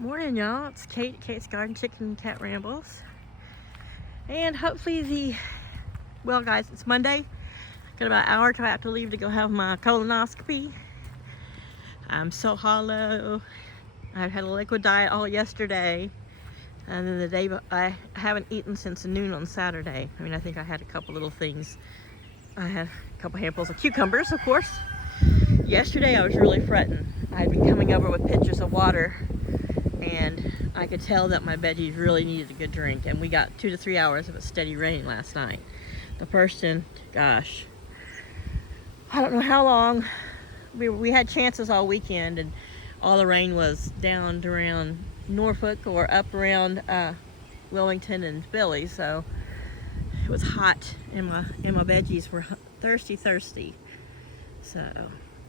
Morning, y'all. It's Kate, Kate's Garden Chicken and Cat Rambles. And hopefully well guys, it's Monday. Got about an hour till I have to leave to go have my colonoscopy. I'm so hollow. I've had a liquid diet all yesterday. And then the day, I haven't eaten since noon on Saturday. I mean, I think I had a couple little things. I had a couple handfuls of cucumbers, of course. Yesterday I was really fretting. I'd been coming over with pitchers of water, and I could tell that my veggies really needed a good drink, and we got 2 to 3 hours of a steady rain last night. The first in, gosh, I don't know how long. We had chances all weekend, and all the rain was down around Norfolk or up around Wilmington and Philly, so it was hot, and my veggies were thirsty. So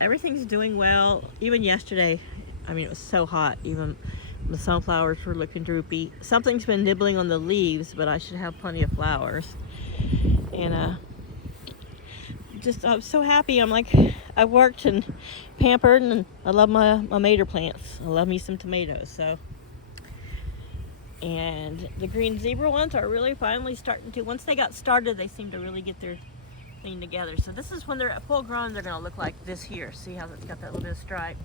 everything's doing well. Even yesterday, I mean, it was so hot, even the sunflowers were looking droopy. Something's been nibbling on the leaves, but I should have plenty of flowers. And I'm so happy. I'm like, I worked and pampered, and I love my mater plants. I love me some tomatoes. So, and the green zebra ones are really finally starting to, once they got started, they seem to really get their thing together. So this is when they're full grown, they're gonna look like this here. See how it's got that little bit of stripe?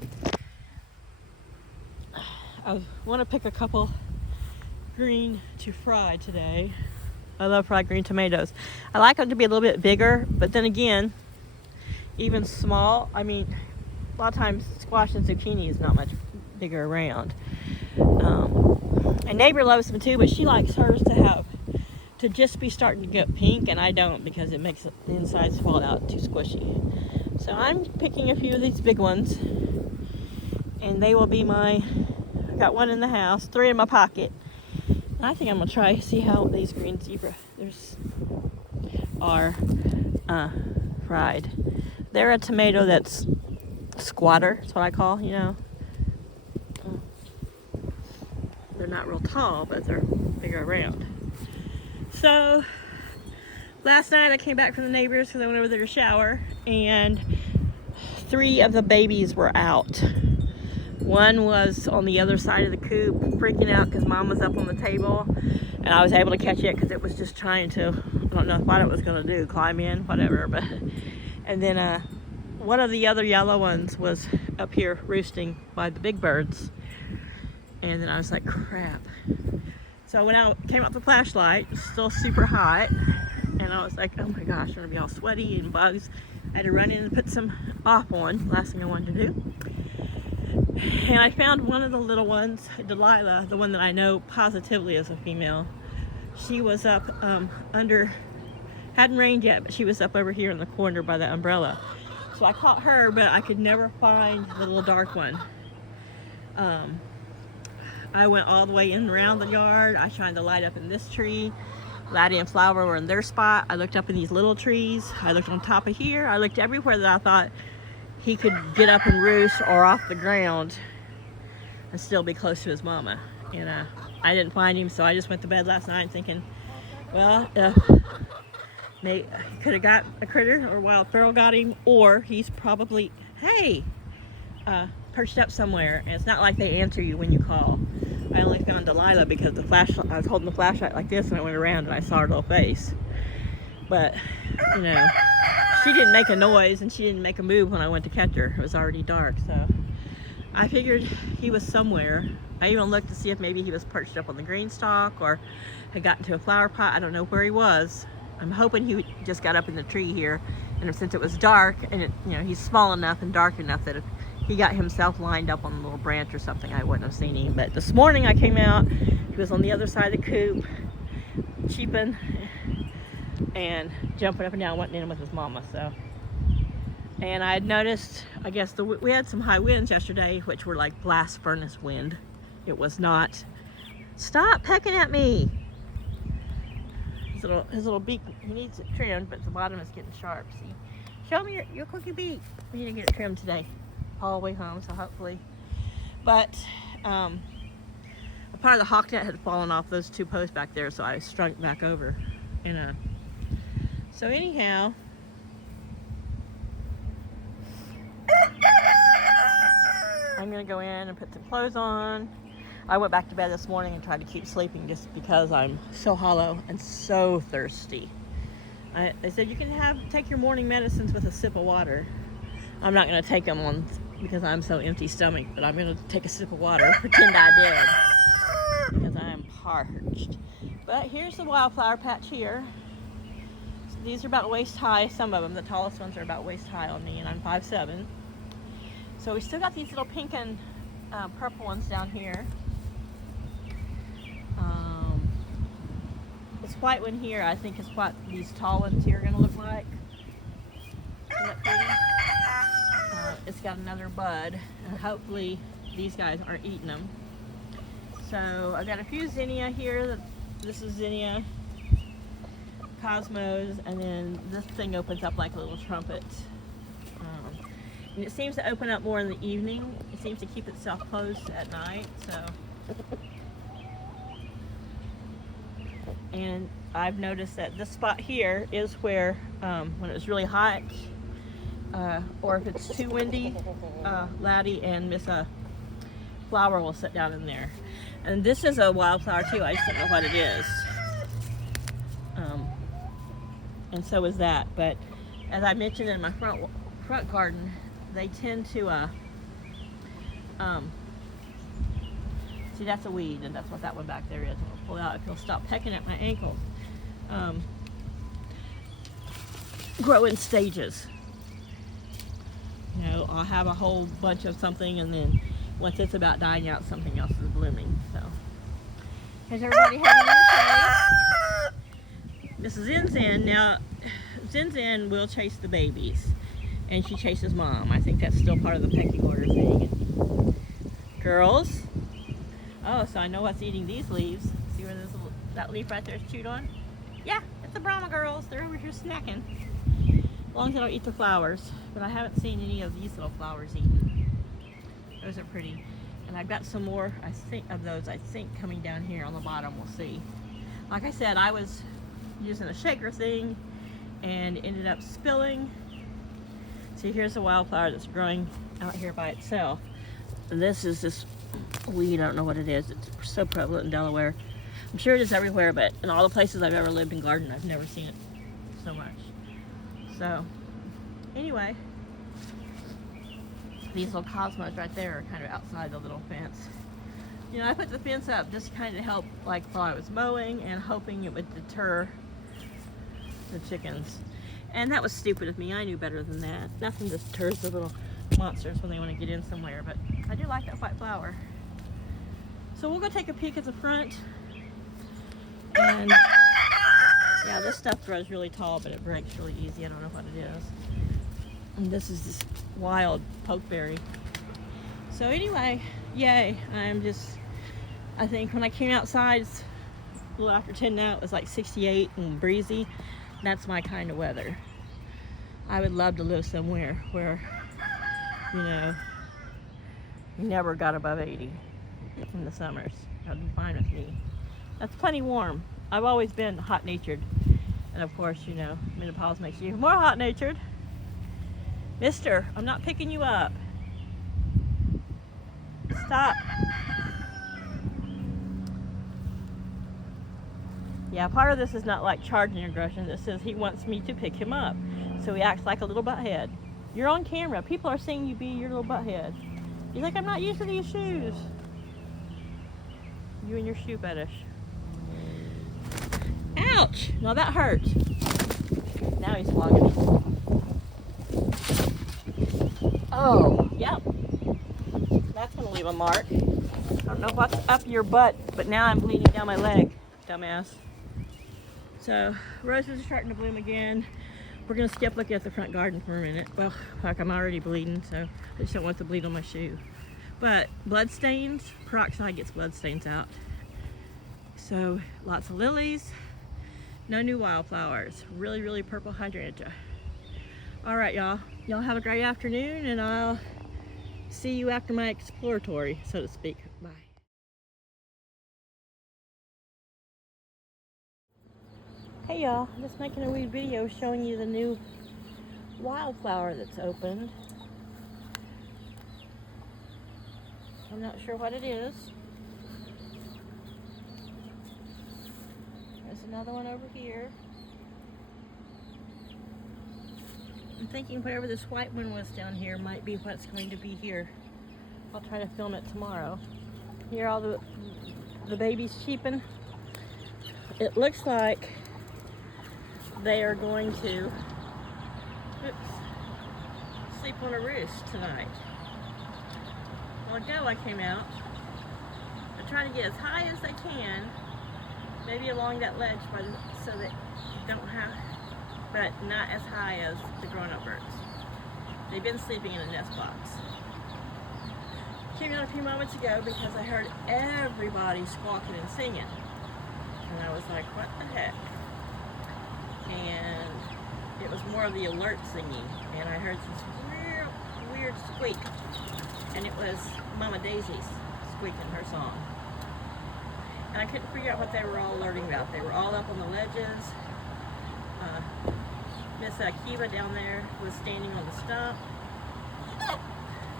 I want to pick a couple green to fry today. I love fried green tomatoes. I like them to be a little bit bigger, but then again, even small, I mean, a lot of times squash and zucchini is not much bigger around. And neighbor loves them too, but she likes hers to just be starting to get pink, and I don't, because it makes the insides fall out too squishy. So I'm picking a few of these big ones, and they will be I got one in the house, 3 in my pocket. And I think I'm gonna try see how these green zebra are fried. They're a tomato that's squatter, that's what I call, you know. They're not real tall, but they're bigger around. So last night I came back from the neighbors because I went over there to shower, and 3 of the babies were out. One was on the other side of the coop freaking out because mom was up on the table, and I was able to catch it because it was just trying to, I don't know what it was going to do, climb in, whatever. But and then one of the other yellow ones was up here roosting by the big birds, and then I was like, crap. So when I came out the flashlight, it was still super hot, and I was like, oh my gosh, I'm gonna be all sweaty and bugs. I had to run in and put some off on, last thing I wanted to do. And I found one of the little ones, Delilah, the one that I know positively is a female. She was up hadn't rained yet, but she was up over here in the corner by the umbrella. So I caught her, but I could never find the little dark one. I went all the way in and around the yard. I shined the light up in this tree. Laddie and Flower were in their spot. I looked up in these little trees. I looked on top of here. I looked everywhere that I thought he could get up and roost or off the ground and still be close to his mama. And I didn't find him, so I just went to bed last night thinking, well, he could have got a critter, or wild feral got him, or he's probably, perched up somewhere. And it's not like they answer you when you call. I only found Delilah because I was holding the flashlight like this, and I went around and I saw her little face. But, you know, she didn't make a noise and she didn't make a move when I went to catch her. It was already dark, so I figured he was somewhere. I even looked to see if maybe he was perched up on the green stalk or had gotten to a flower pot. I don't know where he was. I'm hoping he just got up in the tree here, and since it was dark, and he's small enough and dark enough that if he got himself lined up on a little branch or something, I wouldn't have seen him. But this morning I came out, he was on the other side of the coop, cheeping and jumping up and down, went in with his mama. So, and I had noticed, I guess we had some high winds yesterday, which were like blast furnace wind. It was not. Stop pecking at me. His little beak, he needs it trimmed, but the bottom is getting sharp. See, show me your cookie beak. We need to get it trimmed today, all the way home. So hopefully, but a part of the hawk net had fallen off those 2 posts back there, so I strung it back over. And so anyhow, I'm gonna go in and put some clothes on. I went back to bed this morning and tried to keep sleeping just because I'm so hollow and so thirsty. They said you can take your morning medicines with a sip of water. I'm not going to take them on because I'm so empty stomach, but I'm going to take a sip of water, pretend I did, because I am parched. But here's the wildflower patch here. So these are about waist high, some of them. The tallest ones are about waist high on me, and I'm 5'7". So we still got these little pink and purple ones down here. This white one here, I think, is what these tall ones here are going to look like. Isn't that pretty? It's got another bud, and hopefully these guys aren't eating them. So I've got a few zinnia here. This is zinnia, cosmos, and then this thing opens up like a little trumpet. And it seems to open up more in the evening. It seems to keep itself closed at night. So. And I've noticed that this spot here is where, when it's really hot, or if it's too windy, Laddie and Miss Flower will sit down in there. And this is a wildflower too, I just don't know what it is. And so is that. But as I mentioned in my front garden, they tend to, see, that's a weed, and that's what that one back there is. I'll pull it out if he'll stop pecking at my ankle. Grow in stages. You know, I'll have a whole bunch of something, and then once it's about dying out, something else is blooming. So, has everybody had a chase? This is Zen Zen. Now, Zen Zen will chase the babies, and she chases mom. I think that's still part of the pecking order thing. Girls. Oh, so I know what's eating these leaves. See where that leaf right there is chewed on? Yeah, it's the Brahma girls. They're over here snacking. As long as they don't eat the flowers. But I haven't seen any of these little flowers eaten. Those are pretty. And I've got some more, I think, of those, coming down here on the bottom. We'll see. Like I said, I was using a shaker thing and ended up spilling. See, here's a wildflower that's growing out here by itself. And this is this weed, I don't know what it is. It's so prevalent in Delaware. I'm sure it is everywhere, but in all the places I've ever lived and gardened, I've never seen it so much. So, anyway, these little cosmos right there are kind of outside the little fence. You know, I put the fence up just kind of help, like while I was mowing and hoping it would deter the chickens. And that was stupid of me. I knew better than that. Nothing deters the little monsters when they want to get in somewhere, but I do like that white flower. So we'll go take a peek at the front. And yeah, this stuff grows really tall, but it breaks really easy. I don't know what it is. And this is this wild pokeberry. So anyway, yay. I think when I came outside, it's a little after 10 now, it was like 68 and breezy. That's my kind of weather. I would love to live somewhere where, you know, you never got above 80 in the summers. That would be fine with me. That's plenty warm. I've always been hot-natured. And of course, you know, menopause makes you more hot-natured. Mister, I'm not picking you up. Stop. Yeah, part of this is not like charging aggression. This is he wants me to pick him up. So he acts like a little butthead. You're on camera. People are seeing you be your little butthead. He's like, I'm not used to these shoes. You and your shoe fetish. Ouch! No, that hurt. Now he's flogging me. Oh, yep. That's gonna leave a mark. I don't know what's up your butt, but now I'm bleeding down my leg, dumbass. So, roses are starting to bloom again. We're gonna skip looking at the front garden for a minute. Well, fuck, I'm already bleeding, so I just don't want to bleed on my shoe. But blood stains, peroxide gets blood stains out. So, lots of lilies. No new wildflowers. Really, really purple hydrangea. All right, y'all. Y'all have a great afternoon, and I'll see you after my exploratory, so to speak. Bye. Hey, y'all. I'm just making a wee video showing you the new wildflower that's opened. I'm not sure what it is. There's another one over here. I'm thinking whatever this white one was down here might be what's going to be here. I'll try to film it tomorrow. Here are all the babies sheeping. It looks like they are going to sleep on a roost tonight. A while ago I came out. I'm trying to get as high as they can, maybe along that ledge so that you don't have, but not as high as the grown-up birds. They've been sleeping in a nest box. Came out a few moments ago because I heard everybody squawking and singing. And I was like, what the heck? And it was more of the alert singing. And I heard this weird squeak. And it was Mama Daisy's squeaking her song. And I couldn't figure out what they were all alerting about. They were all up on the ledges. Miss Kiva down there was standing on the stump.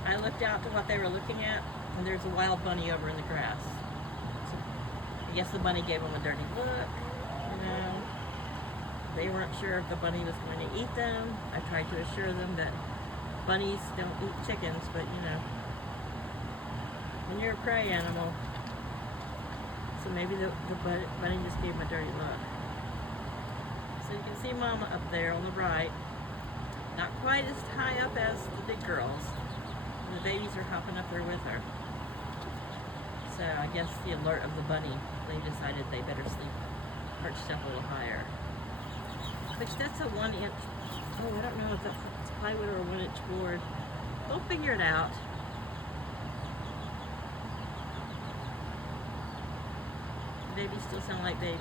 I looked out to what they were looking at, and there's a wild bunny over in the grass. So I guess the bunny gave them a dirty look, you know. They weren't sure if the bunny was going to eat them. I tried to assure them that bunnies don't eat chickens, but you know, when you're a prey animal, so maybe the bunny just gave them a dirty look. So you can see Mama up there on the right, not quite as high up as the big girls. The babies are hopping up there with her. So I guess the alert of the bunny, they decided they better sleep perched up a little higher. Which that's a 1 inch, oh I don't know if that's plywood or a 1 inch board. We'll figure it out. The babies still sound like babies.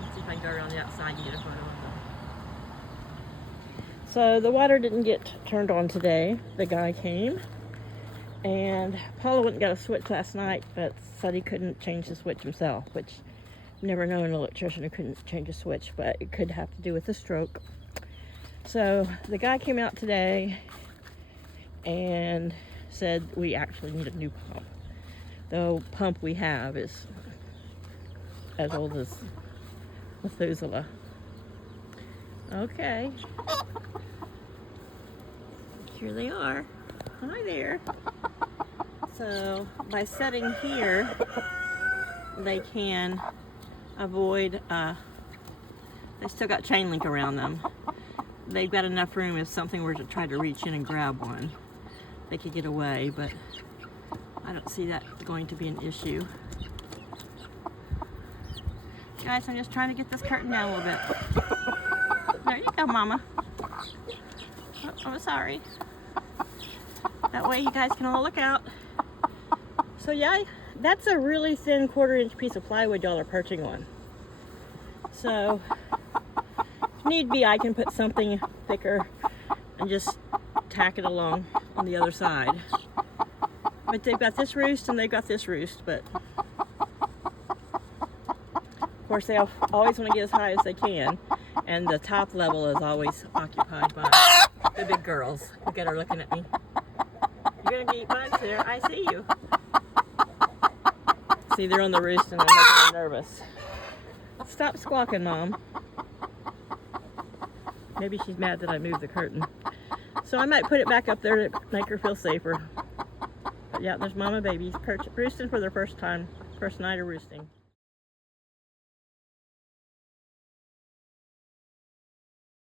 Let's see if I can go around the outside and get a photo of them. So the water didn't get turned on today. The guy came. And Paula went and got a switch last night, but said he couldn't change the switch himself, which I've never known an electrician who couldn't change a switch, but it could have to do with a stroke. So the guy came out today and said we actually need a new pump. The pump we have is as old as Methuselah. Okay. Here they are. Hi there. So by setting here, they can avoid, they still got chain link around them. They've got enough room if something were to try to reach in and grab one. They could get away, but I don't see that going to be an issue. Guys, I'm just trying to get this curtain down a little bit. There you go, Mama. Oh, I'm sorry. That way you guys can all look out. So yeah, that's a really thin 1/4 inch piece of plywood y'all are perching on. So if need be, I can put something thicker and just tack it along on the other side. But they've got this roost and they've got this roost, but of course they always want to get as high as they can, and the top level is always occupied by the big girls. Look at her looking at me. You're gonna eat bugs there. I see you. See, they're on the roost and I'm making them nervous. Stop squawking, Mom. Maybe she's mad that I moved the curtain. So I might put it back up there to make her feel safer. But yeah, there's Mama babies roosting for their first night of roosting.